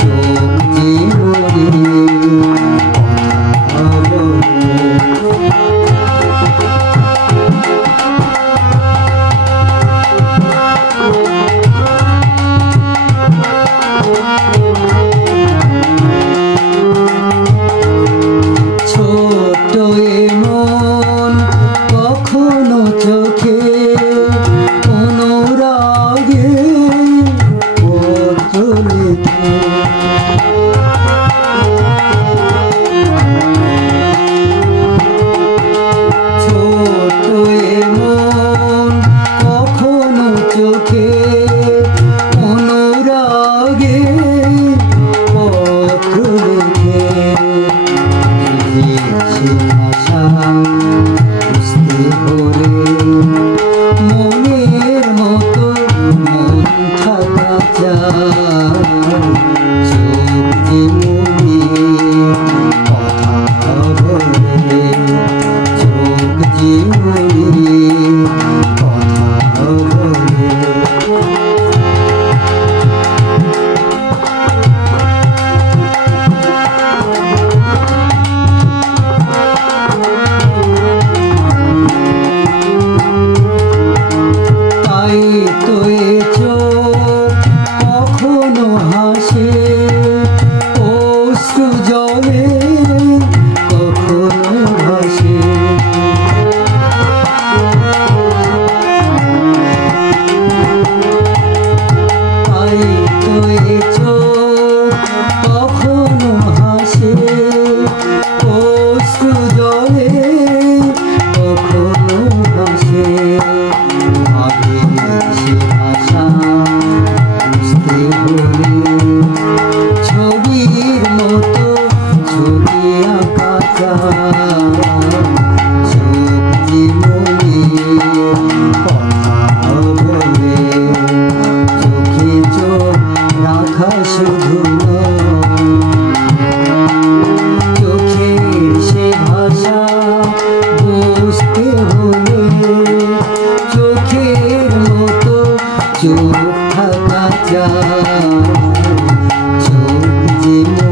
চোখ জীবনী ছোট এমন কখনো চোখে অনুরাগে পত্র লেখে ছোট এমন কখনো চোখে অনুরাগে পত্র লেখে ভাষা বুঝতে হলে মনের মতো মন থাকা চায় চোখ জীবনী কথা বলে চোখ জীবনী কথা বলে তো এ চোখ কখনো হাসে অশ্রু জলে কখনো ভাসে তাই তো এ চোখ কখনো হাসে অশ্রু জলে কখনো ভাসে ছবির মতো ছবি আঁকা চোখ জীবনী কথা বলে চোখে চোখ রাখা শুধু চোখের সে ভাষা বুঝতে হলে চোখের মতো চোখ থাকা যায় চোখ জীবনী